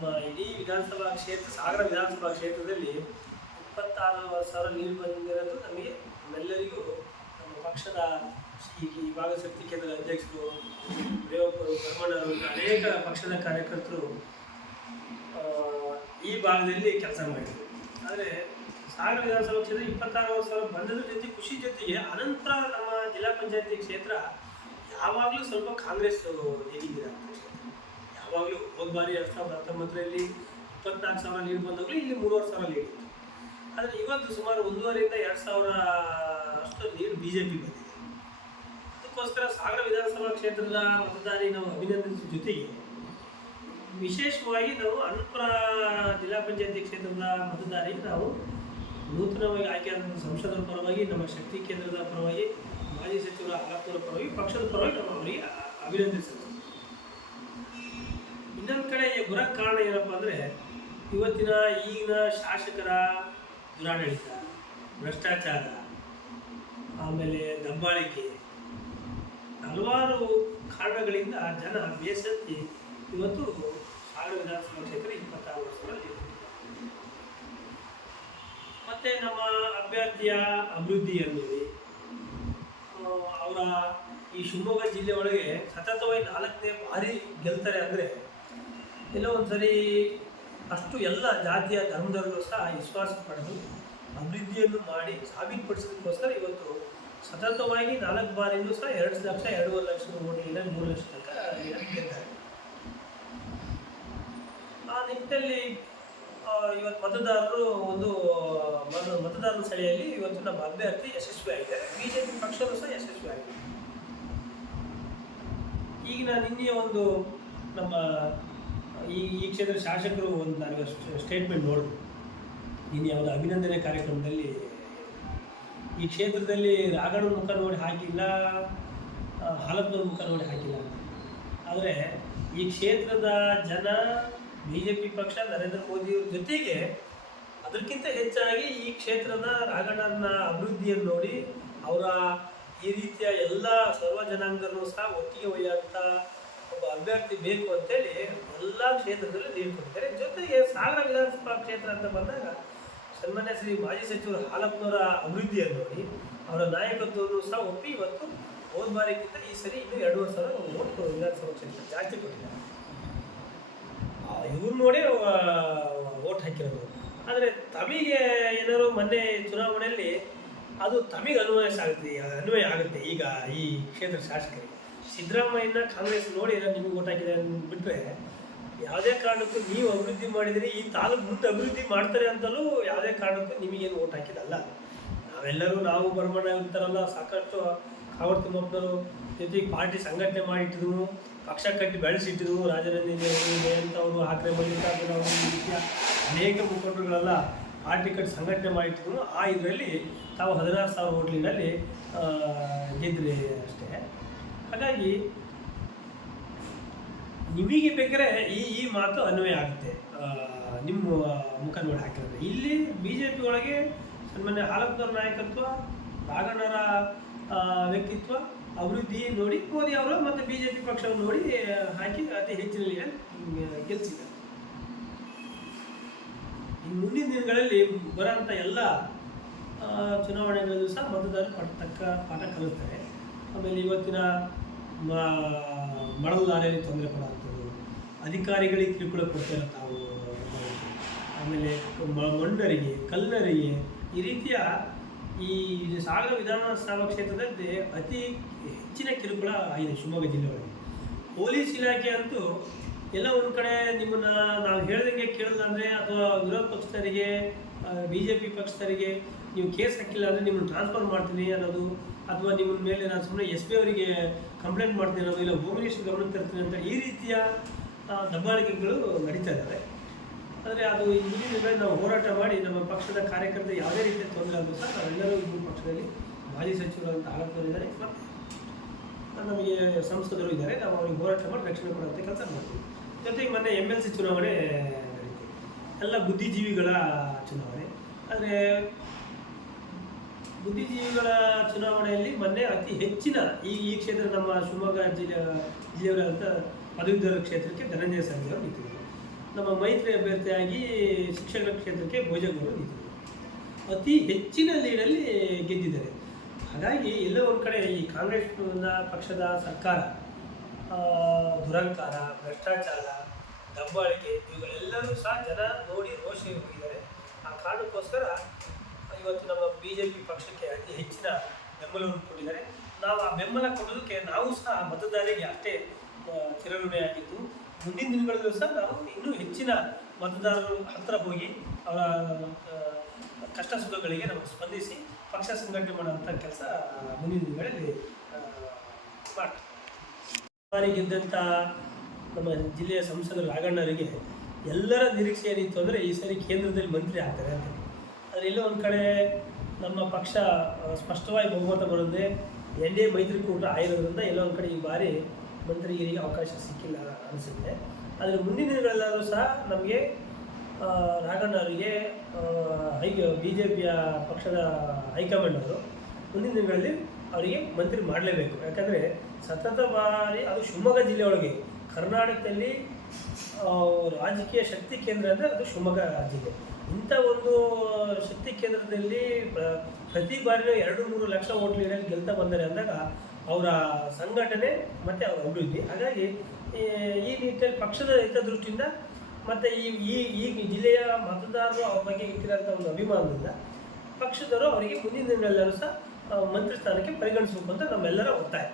ನಮ್ಮ ಇಡೀ ವಿಧಾನಸಭಾ ಕ್ಷೇತ್ರ ಸಾಗರ ವಿಧಾನಸಭಾ ಕ್ಷೇತ್ರದಲ್ಲಿ 26,000 ನೀರು ಬಂದಿರೋದು ನಮಗೆ ನಮ್ಮೆಲ್ಲರಿಗೂ ನಮ್ಮ ಪಕ್ಷದ ಈ ಭಾಗ ಶಕ್ತಿ ಕೇಂದ್ರದ ಅಧ್ಯಕ್ಷರು ದೇವಪ್ಪರು ಬ್ರಹ್ಮಣ್ಣರು ಅನೇಕ ಪಕ್ಷದ ಕಾರ್ಯಕರ್ತರು ಈ ಭಾಗದಲ್ಲಿ ಕೆಲಸ ಮಾಡಿದರು. ಆದರೆ ಸಾಗರ ವಿಧಾನಸಭಾ ಕ್ಷೇತ್ರ 26,000 ಬಂದದ್ರ ಜೊತೆ ಖುಷಿ ಜೊತೆಗೆ ಅನಂತರ ನಮ್ಮ ಜಿಲ್ಲಾ ಪಂಚಾಯತಿ ಕ್ಷೇತ್ರ ಯಾವಾಗಲೂ ಸ್ವಲ್ಪ ಕಾಂಗ್ರೆಸ್ ಹೇಗಿದ್ದೀರಾ ಯಾವಾಗಲೂ ಹೋದ ಬಾರಿ 2019ರಲ್ಲಿ 24,000 ಲೀಡ್ ಬಂದಾಗಲೂ ಇಲ್ಲಿ 3,500 ಲೀಡ್ ಇತ್ತು. ಆದರೆ ಇವತ್ತು ಸುಮಾರು 1,500ರಿಂದ 2,000 ಅಷ್ಟು ಲೀಡ್ BJP ಬಂದಿದೆ. ಅದಕ್ಕೋಸ್ಕರ ಸಾಗರ ವಿಧಾನಸಭಾ ಕ್ಷೇತ್ರದ ಮತದಾರಿ ನಾವು ಅಭಿನಂದಿಸುವ ಜೊತೆಗೆ ವಿಶೇಷವಾಗಿ ನಾವು ಅನಂತಪುರ ಜಿಲ್ಲಾ ಪಂಚಾಯತಿ ಕ್ಷೇತ್ರದ ಮತದಾರಿಗೆ ನಾವು ನೂತನವಾಗಿ ಆಯ್ಕೆಯಾದಂಥ ಸಂಸದರ ಪರವಾಗಿ ನಮ್ಮ ಶಕ್ತಿ ಕೇಂದ್ರದ ಪರವಾಗಿ ಮಾಜಿ ಸಚಿವರ ಹಾಲಪ್ಪರ ಪರವಾಗಿ ಪಕ್ಷದ ಪರವಾಗಿ ನಾವು ಅವರಿಗೆ ಅಭಿನಂದಿಸುತ್ತೇವೆ. ಇನ್ನೊಂದು ಕಡೆ ಬರೋಕ್ಕೆ ಕಾರಣ ಏನಪ್ಪ ಅಂದರೆ ಇವತ್ತಿನ ಈಗಿನ ಶಾಸಕರ ದುರಾಡಳಿತ, ಭ್ರಷ್ಟಾಚಾರ, ಆಮೇಲೆ ದಬ್ಬಾಳಿಕೆ ಹಲವಾರು ಕಾರಣಗಳಿಂದ ಜನ ಬೇಸತ್ತಿ ಇವತ್ತು ಸಾಗರ ವಿಧಾನಸಭಾ ಕ್ಷೇತ್ರ 26 ವರ್ಷಗಳಲ್ಲಿ ಮತ್ತು ನಮ್ಮ ಅಭ್ಯರ್ಥಿಯ ಅಭಿವೃದ್ಧಿಯಲ್ಲಿ ಅವರ ಈ ಶಿವಮೊಗ್ಗ ಜಿಲ್ಲೆ ಒಳಗೆ ಸತತವಾಗಿ 4ನೇ ಬಾರಿ ಗೆಲ್ತಾರೆ ಅಂದರೆ ಎಲ್ಲೋ ಒಂದು ಸರಿ ಅಷ್ಟು ಎಲ್ಲ ಜಾತಿಯ ಧರ್ಮದಲ್ಲೂ ಸಹ ವಿಶ್ವಾಸ ಪಡೆದು ಅಭಿವೃದ್ಧಿಯನ್ನು ಮಾಡಿ ಸಾಬೀತುಪಡಿಸೋದಕ್ಕೋಸ್ಕರ ಇವತ್ತು ಸತತವಾಗಿ 4 ಬಾರಿಯೂ ಸಹ 2 ಲಕ್ಷ 2.5 ಲಕ್ಷ ಓಟ್ಲಿಂದ 3 ಲಕ್ಷ ತನಕ ಗೆದ್ದಾರೆ. ಆ ನಿಟ್ಟಿನಲ್ಲಿ ಇವತ್ತು ಮತದಾರರು ಒಂದು ಮತದಾರರ ಸೆಳೆಯಲ್ಲಿ ಇವತ್ತು ನಮ್ಮ ಅಭ್ಯರ್ಥಿ ಯಶಸ್ವಿ ಆಗಿದ್ದಾರೆ. BJP ಪಕ್ಷವೂ ಸಹ ಯಶಸ್ವಿ ಆಗಿದೆ. ಈಗ ನಾನು ನಿನ್ನೆ ಒಂದು ನಮ್ಮ ಈ ಕ್ಷೇತ್ರದ ಶಾಸಕರು ಒಂದು ನನಗೆ ಸ್ಟೇಟ್ಮೆಂಟ್ ನೋಡಿದ್ರು. ನಿನ್ನೆ ಅವರ ಅಭಿನಂದನೆ ಕಾರ್ಯಕ್ರಮದಲ್ಲಿ ಈ ಕ್ಷೇತ್ರದಲ್ಲಿ ರಾಘಣ್ಣನ ಮುಖ ನೋಡಿ ಹಾಕಿಲ್ಲ, ಹಾಲಪ್ಪನ ಮುಖ ನೋಡಿ ಹಾಕಿಲ್ಲ. ಆದರೆ ಈ ಕ್ಷೇತ್ರದ ಜನ BJP ಪಕ್ಷ ನರೇಂದ್ರ ಮೋದಿಯವ್ರ ಜೊತೆಗೆ ಅದಕ್ಕಿಂತ ಹೆಚ್ಚಾಗಿ ಈ ಕ್ಷೇತ್ರದ ರಾಘಣ್ಣನ ಅಭಿವೃದ್ಧಿಯನ್ನು ನೋಡಿ ಅವರ ಈ ರೀತಿಯ ಎಲ್ಲ ಸರ್ವ ಜನಾಂಗನೂ ಸಹ ಒಟ್ಟಿಗೆ ಒಯ್ಯುವಂಥ ಒಬ್ಬ ಅಭ್ಯರ್ಥಿ ಬೇಕು ಅಂತೇಳಿ ಎಲ್ಲ ಕ್ಷೇತ್ರದಲ್ಲೂ ನೀರು ಕೊಡ್ತಾರೆ. ಜೊತೆಗೆ ಸಾಗರ ವಿಧಾನಸಭಾ ಕ್ಷೇತ್ರ ಅಂತ ಬಂದಾಗ ಸನ್ಮಾನ್ಯ ಶ್ರೀ ಮಾಜಿ ಸಚಿವರು ಹಾಲಪ್ಪನವರ ಅಭಿವೃದ್ಧಿಯನ್ನು ನೋಡಿ ಅವರ ನಾಯಕತ್ವವನ್ನು ಸಹ ಒಪ್ಪಿ ಇವತ್ತು ಹೋದ ಬಾರಿಗಿಂತ ಈ ಸರಿ ಇನ್ನೂ 2,500 ಓಟ್ ವಿಧಾನಸಭಾ ಕ್ಷೇತ್ರ ಜಾಸ್ತಿ ಕೊಟ್ಟಿದ್ದಾರೆ. ಇವ್ರು ನೋಡಿ ಓಟ್ ಹಾಕಿರೋದು. ಆದರೆ ತಮಗೆ ಏನಾದ್ರು ಮೊನ್ನೆ ಚುನಾವಣೆಯಲ್ಲಿ ಅದು ತಮಗೆ ಅನ್ವಯ ಆಗುತ್ತೆ. ಈಗ ಈ ಕ್ಷೇತ್ರ ಶಾಸಕರಿಗೆ ಸಿದ್ದರಾಮಯ್ಯನ ಕಾಂಗ್ರೆಸ್ ನೋಡಿ ನಿಮಗೆ ಓಟ್ ಹಾಕಿದೆ ಅಂದ್ಬಿಟ್ರೆ ಯಾವುದೇ ಕಾರಣಕ್ಕೂ ನೀವು ಅಭಿವೃದ್ಧಿ ಮಾಡಿದರೆ ಈ ತಾಲೂಕು ಮುಂದೆ ಅಭಿವೃದ್ಧಿ ಮಾಡ್ತಾರೆ ಅಂತಲೂ ಯಾವುದೇ ಕಾರಣಕ್ಕೂ ನಿಮಗೇನು ಓಟ್ ಹಾಕಿದಲ್ಲ. ನಾವು ಬ್ರಹ್ಮಣ್ಣ ಇರ್ತಾರಲ್ಲ, ಸಾಕಷ್ಟು ಕಾವಡ್ ತಿಮ್ಮಪ್ಪನವರು ಜೊತೆಗೆ ಪಾರ್ಟಿ ಸಂಘಟನೆ ಮಾಡಿಟ್ಟಿದ್ವು, ಪಕ್ಷ ಕಟ್ಟಿ ಬೆಳೆಸಿಟ್ಟಿದ್ವು. ರಾಜನಂದಿನಿ ಜಯಂತವರು, ಆಕ್ರೆ ಮಲ್ಲಿಕಾರ್ಜುನ ಅವರು, ಈ ರೀತಿಯ ಅನೇಕ ಮುಖಂಡರುಗಳೆಲ್ಲ ಪಾರ್ಟಿ ಕಟ್ಟಿ ಸಂಘಟನೆ ಮಾಡಿಟ್ಟಿದ್ವು. ಆ ಇದರಲ್ಲಿ ತಾವು 16,000 ಓಟ್ಲಿನಲ್ಲಿ ಗೆದ್ದರೆ ಅಷ್ಟೇ. ಹಾಗಾಗಿ ನಿಮಗೆ ಬೇಕಾದ್ರೆ ಈ ಮಾತು ಅನ್ವಯ ಆಗುತ್ತೆ. ನಿಮ್ಮ ಮುಖ ನೋಡಿ ಹಾಕಿರೋದು ಇಲ್ಲಿ BJP ಒಳಗೆ ಸನ್ಮಾನ್ಯ ಹಾಲಪ್ಪನವರ ನಾಯಕತ್ವ, ರಾಘಣ್ಣರ ವ್ಯಕ್ತಿತ್ವ, ಅಭಿವೃದ್ಧಿ ನೋಡಿ ಮೋದಿ ಅವರು ಮತ್ತು BJP ಪಕ್ಷವನ್ನು ನೋಡಿ ಹಾಕಿ ಅತಿ ಹೆಚ್ಚಿನ ಗೆಲ್ಲಿಸಿದ್ದಾರೆ. ಇನ್ನು ಮುಂದಿನ ದಿನಗಳಲ್ಲಿ ಬರೋಂಥ ಎಲ್ಲ ಚುನಾವಣೆಗಳಲ್ಲೂ ಸಹ ಮತದಾರರು ತಕ್ಕ ಪಾಠ ಕಲಿಸ್ತಾರೆ. ಆಮೇಲೆ ಇವತ್ತಿನ ಮಳಲಾರೆಯಲ್ಲಿ ತೊಂದರೆ ಕೊಡುವಂಥದ್ದು, ಅಧಿಕಾರಿಗಳಿಗೆ ಕಿರುಕುಳ ಕೊಡ್ತಾರೆ ತಾವು, ಆಮೇಲೆ ಮಣ್ಣರಿಗೆ, ಕಲ್ಲರಿಗೆ, ಈ ರೀತಿಯ ಈ ಸಾಗರ ವಿಧಾನಸಭಾ ಕ್ಷೇತ್ರದಲ್ಲಿ ಅತಿ ಹೆಚ್ಚಿನ ಕಿರುಕುಳ ಆಗಿದೆ ಶಿವಮೊಗ್ಗ ಜಿಲ್ಲೆಯೊಳಗೆ. ಪೊಲೀಸ್ ಇಲಾಖೆ ಅಂತೂ ಎಲ್ಲ ಒಂದು ಕಡೆ ನಿಮ್ಮನ್ನು ನಾವು ಹೇಳ್ದಂಗೆ ಕೇಳಿಲ್ಲ ಅಂದರೆ ಅಥವಾ ವಿರೋಧ ಪಕ್ಷದವರಿಗೆ BJP ಪಕ್ಷದವರಿಗೆ ನೀವು ಕೇಸ್ ಹಾಕಿಲ್ಲ ಅಂದರೆ ನಿಮ್ಮನ್ನು ಟ್ರಾನ್ಸ್ಫರ್ ಮಾಡ್ತೀನಿ ಅನ್ನೋದು, ಅಥವಾ ನಿಮ್ಮ ಮೇಲೆ ನಾನು ಸುಮ್ಮನೆ SP ಅವರಿಗೆ ಕಂಪ್ಲೇಂಟ್ ಮಾಡ್ತೀನಿ ಅನ್ನೋದು, ಇಲ್ಲ ಹೋಮ್ ಮಿನಿಸ್ಟರ್ ಗಮನಕ್ಕೆ ತರ್ತೀನಿ ಅಂತ ಈ ರೀತಿಯ ದಬ್ಬಾಳಿಕೆಗಳು ನಡೀತಾ ಇದ್ದಾವೆ. ಆದರೆ ಅದು ಮುಂದಿನ ದಿನಗಳಲ್ಲಿ ನಾವು ಹೋರಾಟ ಮಾಡಿ ನಮ್ಮ ಪಕ್ಷದ ಕಾರ್ಯಕರ್ತರು ಯಾವುದೇ ರೀತಿಯ ತೊಂದರೆ ಆದರೂ ಸಹ ನಾವೆಲ್ಲರೂ ಈ ಪಕ್ಷದಲ್ಲಿ ಮಾಜಿ ಸಚಿವರಂತ ಹಾಲಪ್ಪನವರು ಇದ್ದಾರೆ ಮತ್ತು ನಮಗೆ ಸಂಸದರು ಇದ್ದಾರೆ. ನಾವು ಅವ್ರಿಗೆ ಹೋರಾಟ ಮಾಡಿ ರಕ್ಷಣೆ ಕೊಡುವಂಥ ಕೆಲಸ ಮಾಡ್ತೀವಿ. ಜೊತೆಗೆ ಮೊನ್ನೆ MLC ಚುನಾವಣೆ ನಡೀತೀವಿ, ಎಲ್ಲ ಬುದ್ಧಿಜೀವಿಗಳ ಚುನಾವಣೆ. ಆದರೆ ಬುದ್ಧಿಜೀವಿಗಳ ಚುನಾವಣೆಯಲ್ಲಿ ಮೊನ್ನೆ ಅತಿ ಹೆಚ್ಚಿನ ಈ ಕ್ಷೇತ್ರ ನಮ್ಮ ಶಿವಮೊಗ್ಗ ಜಿಲ್ಲೆಯವರಂಥ ಪದವೀಧರ ಕ್ಷೇತ್ರಕ್ಕೆ ಧನಂಜಯ ಸಂಘ ನಿಂತಿದ್ದರು. ನಮ್ಮ ಮೈತ್ರಿ ಅಭ್ಯರ್ಥಿಯಾಗಿ ಶಿಕ್ಷಣ ಕ್ಷೇತ್ರಕ್ಕೆ ಭೋಜಗೌಡರು ನಿಂತಿದ್ದಾರೆ. ಅತಿ ಹೆಚ್ಚಿನ ಲೀಡಲ್ಲಿ ಗೆದ್ದಿದ್ದಾರೆ. ಹಾಗಾಗಿ ಎಲ್ಲೋ ಒಂದು ಕಡೆ ಈ ಕಾಂಗ್ರೆಸ್ ಪಕ್ಷದ ಸರ್ಕಾರ ದುರಂಕಾರ, ಭ್ರಷ್ಟಾಚಾರ, ದಬ್ಬಾಳಿಕೆ ಇವುಗಳೆಲ್ಲರೂ ಸಹ ಜನ ನೋಡಿ ರೋಷ ಹೋಗಿದ್ದಾರೆ. ಆ ಕಾರಣಕ್ಕೋಸ್ಕರ ಇವತ್ತು ನಮ್ಮ BJP ಪಕ್ಷಕ್ಕೆ ಅತಿ ಹೆಚ್ಚಿನ ಬೆಂಬಲವನ್ನು ಕೊಟ್ಟಿದ್ದಾರೆ. ನಾವು ಆ ಬೆಂಬಲ ಕೊಡೋದಕ್ಕೆ ನಾವು ಸಹ ಮತದಾರರಿಗೆ ಅಷ್ಟೇ ಚಿರಋಣಿಯಾಗಿದ್ದು, ಮುಂದಿನ ದಿನಗಳಲ್ಲೂ ಸಹ ನಾವು ಇನ್ನೂ ಹೆಚ್ಚಿನ ಮತದಾರರು ಹತ್ತಿರ ಹೋಗಿ ಅವರ ಕಷ್ಟ ಸುಖಗಳಿಗೆ ನಾವು ಸ್ಪಂದಿಸಿ ಪಕ್ಷ ಸಂಘಟನೆ ಮಾಡುವಂಥ ಕೆಲಸ ಮುಂದಿನ ದಿನಗಳಲ್ಲಿ ಮಾಡ್ತೀವಿ. ಗೆದ್ದಂಥ ನಮ್ಮ ಜಿಲ್ಲೆಯ ಸಂಸದರು ರಾಘಣ್ಣವರಿಗೆ ಎಲ್ಲರ ನಿರೀಕ್ಷೆ ಏನಿತ್ತು ಅಂದರೆ ಈ ಸರಿ ಕೇಂದ್ರದಲ್ಲಿ ಮಂತ್ರಿ ಆಗ್ತಾರೆ ಅಂತ. ಆದರೆ ಎಲ್ಲೋ ಒಂದು ಕಡೆ ನಮ್ಮ ಪಕ್ಷ ಸ್ಪಷ್ಟವಾಗಿ ಬಹುಮತ ಬರೋದೇ NDA ಮೈತ್ರಿಕೂಟ ಆಗಿರೋದ್ರಿಂದ ಎಲ್ಲೋ ಒಂದು ಕಡೆ ಈ ಬಾರಿ ಮಂತ್ರಿಗಿರಿಗೆ ಅವಕಾಶ ಸಿಕ್ಕಿಲ್ಲ ಅನಿಸುತ್ತೆ. ಆದರೆ ಮುಂದಿನ ದಿನಗಳೆಲ್ಲರೂ ಸಹ ನಮಗೆ ರಾಘಣ್ಣವರಿಗೆ BJPಯ ಪಕ್ಷದ ಹೈಕಮಾಂಡ್ ಅವರು ಮುಂದಿನ ದಿನಗಳಲ್ಲಿ ಅವರಿಗೆ ಮಂತ್ರಿ ಮಾಡಲೇಬೇಕು. ಯಾಕಂದರೆ ಸತತ ಬಾರಿ ಅದು ಶಿವಮೊಗ್ಗ ಜಿಲ್ಲೆಯೊಳಗೆ ಕರ್ನಾಟಕದಲ್ಲಿ ರಾಜಕೀಯ ಶಕ್ತಿ ಕೇಂದ್ರ ಅಂದರೆ ಅದು ಶಿವಮೊಗ್ಗ ಜಿಲ್ಲೆ. ಇಂಥ ಒಂದು ಶಕ್ತಿ ಕೇಂದ್ರದಲ್ಲಿ ಪ್ರತಿ ಬಾರಿಯೂ 2-3 ಲಕ್ಷ ಓಟ್ ಲೀಡಲ್ಲಿ ಗೆಲ್ತಾ ಬಂದರೆ ಅಂದಾಗ ಅವರ ಸಂಘಟನೆ ಮತ್ತು ಅವರ ಅಭಿವೃದ್ಧಿ. ಹಾಗಾಗಿ ಈ ನಿಟ್ಟಿನಲ್ಲಿ ಪಕ್ಷದ ಹಿತದೃಷ್ಟಿಯಿಂದ ಮತ್ತು ಈ ಜಿಲ್ಲೆಯ ಮತದಾರರು ಅವ್ರ ಬಗ್ಗೆ ಇಟ್ಟಿರೋಂಥ ಒಂದು ಅಭಿಮಾನದಿಂದ ಪಕ್ಷದವರು ಅವರಿಗೆ ಮುಂದಿನ ದಿನಗಳೆಲ್ಲರೂ ಸಹ ಮಂತ್ರಿ ಸ್ಥಾನಕ್ಕೆ ಪರಿಗಣಿಸಬೇಕು ಅಂತ ನಮ್ಮೆಲ್ಲರ ಒತ್ತಾಯ.